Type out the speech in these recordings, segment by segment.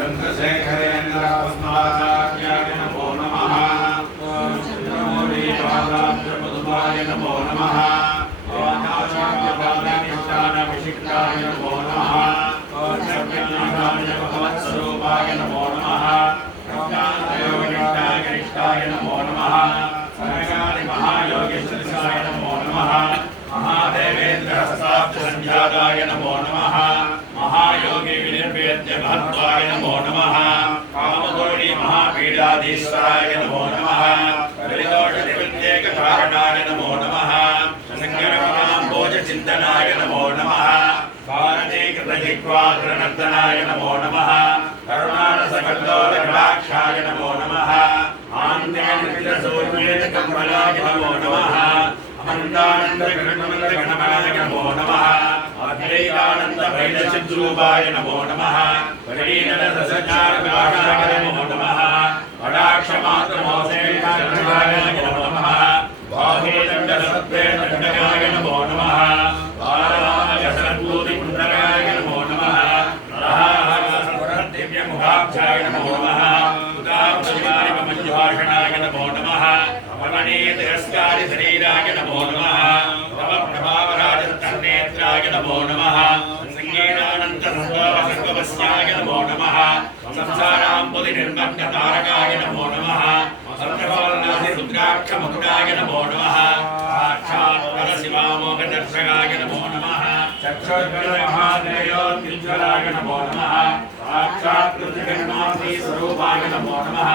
चन्द्रशेखरेन्द्रावस्माचार्याय नमो नमः। ॐ चन्द्रमौळीपादाब्जमधुवाय नमो नमः। ॐ आचार्यपादाधिष्ठानविशिष्टाय नमो नमः। ॐ सर्वज्ञानाय भगवत्स्वरूपाय नमो नमः। ज्ञानयोगिष्ठाय नमो नमः। सर्वकारि महायोगेश्वराय नमो नमः। महादेवेन्द्रहस्ताब्जसंध्याताय नमो नमः। महायोगी विनिर्वेद्य महत्वाय नमो नमः। कामकोटि महापीडाधीश्वराय नमो नमः। परिदोषनिवृत्तेककारणाय नमो नमः। शङ्करपदाम्बोजचिन्तनाय नमो नमः। भारतीकृतजिह्वाग्रनर्दनाय नमो नमः। करुणारसकल्लोलकटाक्षाय नमो नमः। आन्तेन्द्रसूर्येतकम्बलाय नमो नमः। अमन्दानन्दगणमन्दगणमनाय नमो नमः। अद्वैतानन्दभैरचिद्रूपाय नमो नमः। वरीनरसञ्चारकाशाय नमो नमः। कटाक्षमात्रमोसेन्द्राय नमो नमः। बाहेदण्डसत्त्वेदण्डकाय नमो नमः। बालायसद्भूतिपुण्डराय नमो नमः। दिव्यमुखाब्जाय नमो नमः। उदाब्जमानिमञ्जुभाषणाय नमो नमः। अमनीयतिरस्कारि शरीराय नमो नमः। प्रभावराजस्तन्नेत्राय नमो नमः। संगीतानन्तसर्वसर्वस्याय नमो नमः। संसाराम्बुधिनिर्मग्नतारकाय नमो नमः। रुद्राक्षमकुटाय नमो नमः। साक्षात् परशिवामोघदर्शकाय नमो नमः। चक्षुर्महादेयोज्ज्वलाय नमो नमः। साक्षात् कृतिकर्मासी स्वरूपाय नमो नमः।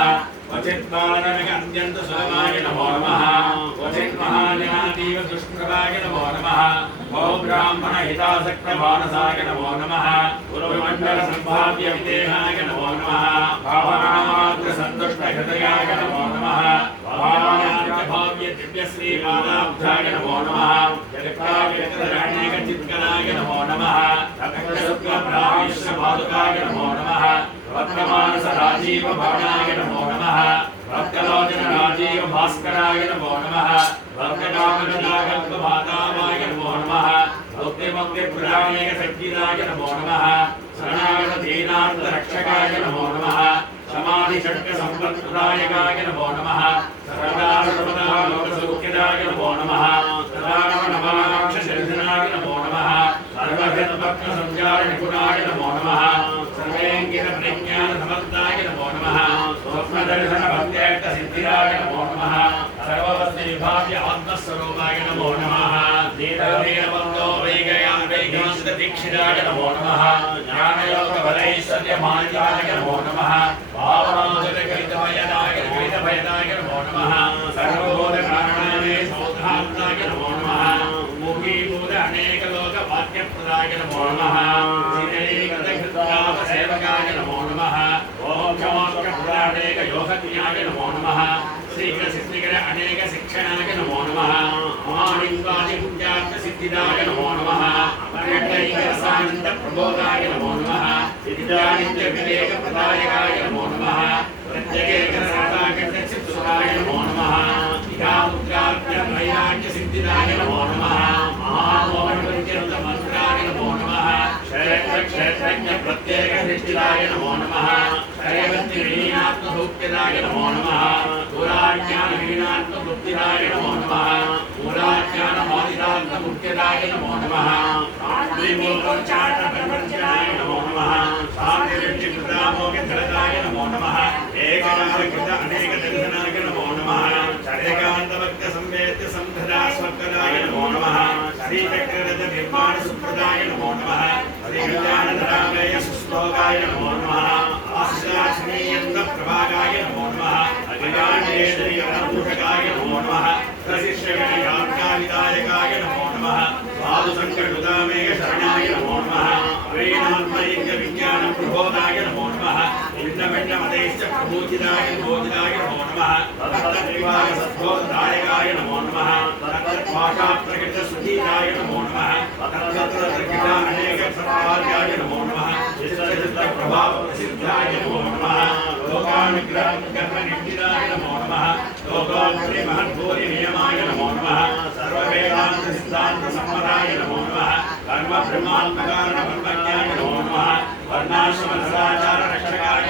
क्वचित्पालनगन्त्यन्तसुलभाय नमो नमः। क्वचिन्महाजनातीव दुष्प्रभाय नमो नमः। ब्राह्मणहितासक्तमानसाय नमो नमः। गुरुमण्डलसम्भाव्यविदेहाय नमो नमः। भावनामात्रसन्तुष्टहृदयाय नमो नमः। भाव्य दिव्यश्रीपादाब्धाय नमो नमः। जगत्काव्यकरण्यकचित्कलाय नमो नमः। शुक्लप्राविश्वपादुकाय नमो नमः। भक्तमानसराजीवभवनाय नमो नमः। भक्तलोचनराजीवभास्कराय नमो नमः। भक्तकामकदाकल्पभातावाय नमो नमः। भक्तिमुक्तिपुराणेकसज्जिताय नमो नमः। शरणागतदीनान्तरक्षकाय नमो नमः। समाधिषट्कसम्पत्प्रदायकाय नमो नमः। सर्वदालोकसौख्यदाय नमो नमः। सदानवनवाक्षशर्धनाय नमो नमः। सर्वभक्तसञ्चारनिपुणाय नमो नमः। सर्वेङ्गितप्रज्ञानसमर्थाय नमो नमः। स्वप्नदर्शनभक्त्यर्थसिद्धिराय नमो नमः। सर्ववस्तिविभाव्य आत्मस्वरूपाय नमो नमः। दीनबन्धो वैगयान्वैगीश्वरदीक्षिताय नमो नमः। ज्ञानयोगबलैश्वर्यमानिताय नमो नमः। भावनागतकैतभयदाय नमो नमः। सर्वबोधकारणाय सौधात्ताय नमो नमः। मुखीभूत अनेकलोकवाक्यप्रदाय नमो नमः। श्रीकृतकृतापसेवकाय नमो नमः। ओम चमोक्षपुराणेकयोगज्ञाय नमो नमः। श्रीकृतसिद्धिकर अनेकशिक्षणाय नमो नमः। महालिङ्गादिपुण्यार्थसिद्धिदाय नमो नमः। अमृतैकरसानन्दप्रबोधाय नमो नमः। विद्यानित्यविवेकप्रदायकाय नमो नमः। प्रत्यगेकरसाकाण्डचित्सुराय नमो नमः। इहामुद्राभ्यमैराज्यसिद्धिदाय नमो नमः। महामोहनपर्यन्तमन्त्राय नमो नमः। क्षेत्रक्षेत्रज्ञप्रत्येकनिष्ठिताय नमो नमः। त्रयवन्तिविलीनात्मभूक्तिदाय नमो नमः। पुराज्ञानविलीनात्मबुद्धिदाय नमो नमः। मूलाज्ञानमादिदात्ममुख्यदाय नमो नमः। त्रिमूलोच्चारणपरिवर्जनाय नमो नमः। शान्तिवृष्टिकृतामोघधरताय नमो नमः। एकनाथकृत अनेकदर्शनाय नमो नमः। चरेकान्तभक्तसंवेद्यसंधदास्वर्गदाय नमो नमः। श्रीचक्ररथनिर्माणसुप्रदाय नमो नमः। श्रीकल्याणधरालय सुश्लोकाय नमो नमः। आश्लासनीयन्दप्रभागाय नमो नमः। अभिगाण्डेश्वरीगणभूषकाय नमो नमः। प्रशिष्यगणयाज्ञाविदायकाय नमो नमः। साधुसङ्कटुदामेयशरणाय नमो नमः। अवेनात्मयज्ञविज्ञानप्रबोधाय नमो नमः। भिन्नभिन्नमतैश्च प्रबोधिताय नमो नमः। तत्तद्विभागसद्बोधदायकाय नमो नमः। तत्तद्भाषाप्रकृतसुधीराय नमो नमः। तत्तद्प्रकृता अनेकसत्कार्याय नमो नमः। चित्रचित्रप्रभावप्रसिद्धाय नमो नमः। लोकानुग्रहनिर्मिताय नमो नमः। लोकोत्तरीमहद्भूरिनियमाय नमो नमः। सर्ववेदान्तसिद्धान्तसम्मताय नमो नमः। कर्मब्रह्मात्मकारणब्रह्मज्ञाय नमो नमः। वर्णाश्रमसदाचाररक्षकाय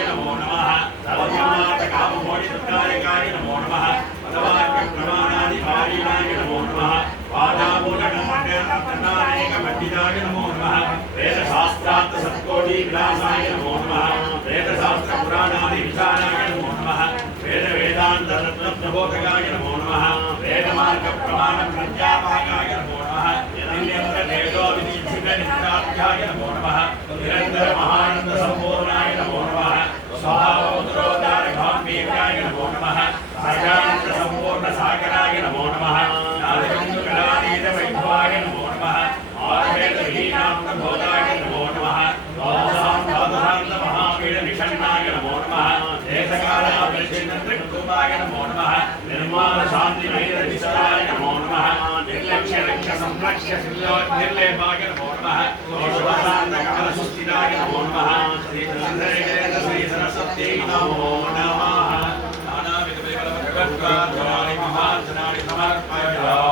निरंतर महानंद संपूर्णाय नमो नमः स्वभावोत्तरोद्धार गांभीर्याय नमो नमः साक्षानंद संपूर्ण सागराय नमो नमः नादबिंदु कलातीत वैभवाय नमो नमः आर्वेद विहीनांत बोधाय नमो नमः औषधांत महावीर निषण्णाय नमो नमः देशकालावृष्टिन त्रिकुटुम्बाय नमो नमः निर्माण शांति नैरधिष्ठाय नमो नमः निर्लक्ष्य लक्ष्य संलक्ष्य निर्लेपाय नमो नमः औषधांत कमलसुस्थिताय नमो नमः श्री सरस्वती नमो नमः नानाविध विकल्प जगत्कार्याणि महाजनानि समर्पयामि।